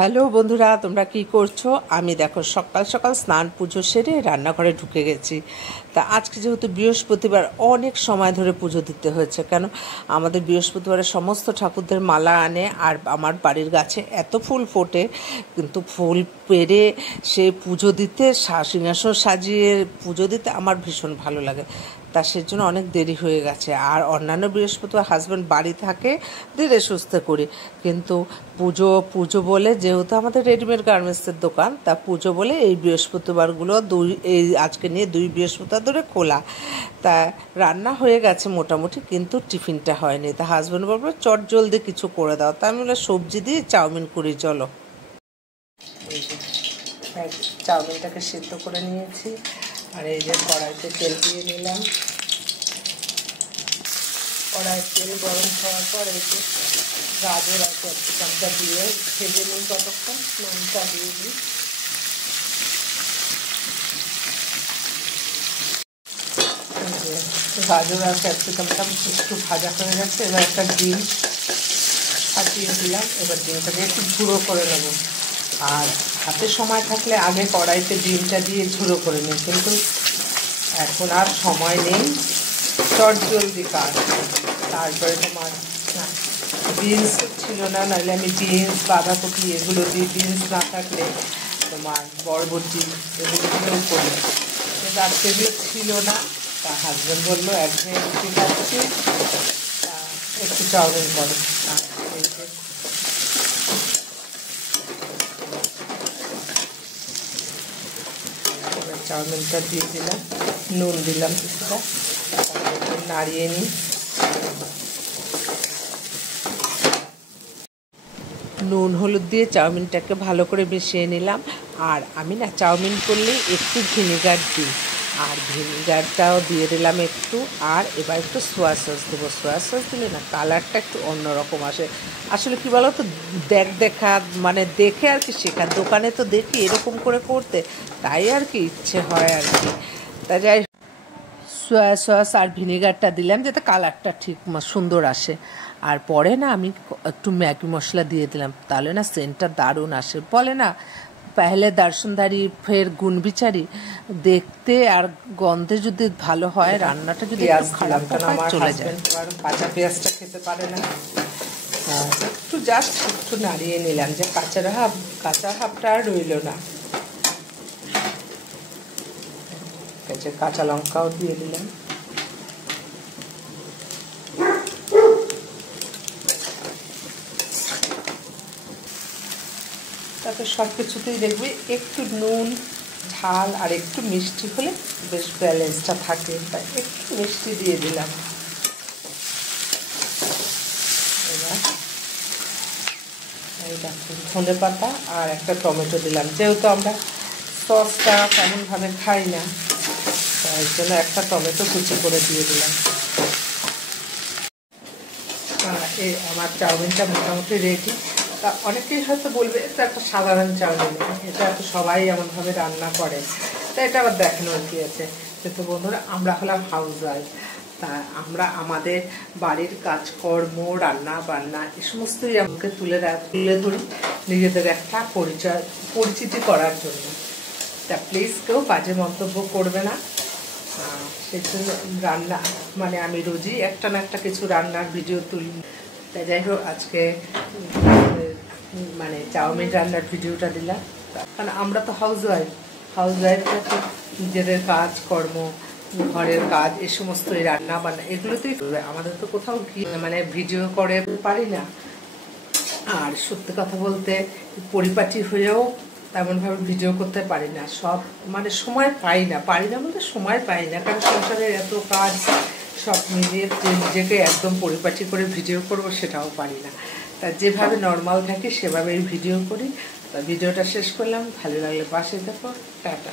Hello বন্ধুরা, তোমরা কি করছো? আমি দেখো সকাল সকাল স্নান পুজো সেরে রান্নাঘরে ঢুকে গেছি। তা আজকে যেহেতু বৃহস্পতিবার, অনেক সময় ধরে পুজো দিতে হয়েছে। কেন, আমাদের বৃহস্পতিবারে সমস্ত ঠাকুরদের মালা আনে, আর আমার বাড়ির গাছে এত ফুল ফোটে, কিন্তু ফুল পেরে সে পুজো দিতে, সিংহাসন সাজিয়ে পুজো দিতে আমার ভীষণ ভালো লাগে। তা সেজন্য অনেক দেরি হয়ে গেছে। আর অন্যান্য বৃহস্পতিবার হাজব্যান্ড বাড়ি থাকে, ধীরে সুস্থে করি। কিন্তু পুজো বলে, যেহেতু আমাদের রেডিমেড গার্মেন্টসের দোকান, তা পুজো বলে এই বৃহস্পতিবারগুলো আজকে নিয়ে 2 বৃহস্পতিবার ধরে খোলা। তা রান্না হয়ে গেছে মোটামুটি, কিন্তু টিফিনটা হয়নি। তা হাজব্যান্ড বলবে চট জলদি কিছু করে দাও। তা আমি বললাম সবজি দিয়ে চাউমিন করি, চলো। চাউমিনটাকে সিদ্ধ করে নিয়েছি, আর এই যে কড়াইতে তেল দিয়ে নিলাম। কড়াই তেল গরম হওয়ার পর এই যে গাজর আর ক্যাপসিকামটা দিয়ে ভেজে নিই, ততক্ষণ নুনটা দিয়ে দিই। গাজর আর ক্যাপসিকামটা একটু ভাজা হয়ে গেছে। এবার একটা ডিম ফাটিয়ে দিলাম। এবার ডিমটাকে একটু ঝুড়ো করে নেব। আর হাতে সময় থাকলে আগে কড়াইতে ডিমটা দিয়ে ঝুড়ো করে নিই, কিন্তু এখন আর সময় নেই, চট জলদি কাজ। তারপরে তোমার বিনস ছিল না, নাহলে আমি বিনস, বাঁধাকপি এগুলো দিই। বিনস না থাকলে তোমার বরবটি এগুলো দিয়েও করি, কিন্তু আজকে এগুলো ছিল না। তা হাজব্যান্ড বললো একঘেয়ে রুটি খাচ্ছি, একটু চাউমিন করো। চাউমিনটা দিয়ে দিলাম, নুন দিলাম কিছুটা, নাড়িয়ে নিই। নুন হলুদ দিয়ে চাউমিনটাকে ভালো করে মিশিয়ে নিলাম। আর আমি না চাউমিন করলে একটু ভিনেগার দিই, আর ভিনেগারটাও দিয়ে দিলাম একটু। আর এবার একটু সোয়া সস দেবো। সোয়া সস দিলে না কালারটা একটু অন্যরকম আসে। আসলে কী বলো তো, দেখা মানে দেখে আর কি শেখা। দোকানে তো দেখি এরকম করে করতে, তাই আর কি ইচ্ছে হয় আর কি। তা যাই, সোয়া সস আর ভিনেগারটা দিলাম যাতে কালারটা ঠিক সুন্দর আসে। আর পরে না আমি একটু ম্যাগি মশলা দিয়ে দিলাম, তাহলে না সেন্টটা দারুণ আসে। বলে না, পেহলে দর্শনদারি ফের গুণ বিচারি। দেখতে আর গন্ধে যদি ভালো হয়, রান্নাটা যদি খারাপ হয় চলে যায়। কাঁচা পেঁয়াজটা খেতে পারে না, একটু জাস্ট একটু নাড়িয়ে নিলাম, যে কাঁচা হাফটা আর রইল না। কাঁচা লঙ্কাও দিয়ে দিলাম। তারপর সব কিছুতেই দেখবে একটু নুন, ঝাল আর একটু মিষ্টি হলে বেশ ব্যালেন্সটা থাকে, তাই একটু মিষ্টি দিয়ে দিলাম। এবার এই দেখুন ধনে পাতা আর একটা টমেটো দিলাম। যেহেতু আমরা সসটা তেমনভাবে খাই না, তাই জন্য একটা টমেটো কুচি করে দিয়ে দিলাম। আমার চাউমিনটা মোটামুটি রেডি। তা অনেকেই হয়তো বলবে এটা একটা সাধারণ চাউমিন, এটা তো সবাই এমনভাবে রান্না করে, তা এটা আবার দেখানোর কি আছে। কিন্তু বন্ধুরা, আমরা হলাম হাউস ওয়াইফ, তা আমরা আমাদের বাড়ির কাজকর্ম, রান্না বান্না এ সমস্তই আমাকে তুলে ধরি নিজেদের একটা পরিচিতি করার জন্য। তা প্লিজ কেউ বাজে মন্তব্য করবে না। সেই জন্য রান্না মানে আমি রোজই একটা না একটা কিছু রান্নার ভিডিও তুলি। তাই যাই হোক, আজকে মানে চাউমিন রান্নার ভিডিওটা দিলাম। কারণ আমরা তো হাউসওয়াইফরা তো নিজেদের কাজকর্ম, ঘরের কাজ, এ সমস্ত রান্না বান্না এগুলোতেই আমাদের তো কোথাও মানে ভিডিও করে পারি না। আর সত্যি কথা বলতে পরিপাটি হয়েও তেমনভাবে ভিডিও করতে পারি না। সব মানে সময় পাই না বলতে সময় পাই না, কারণ সংসারের এত কাজ, সব নিজেকে একদম পরিপাটি করে ভিডিও করব সেটাও পারি না। তা যেভাবে নর্মাল থাকি সেভাবেই ভিডিও করি। তা ভিডিওটা শেষ করলাম। ভালো লাগলে পাশে দেখো, টাটা।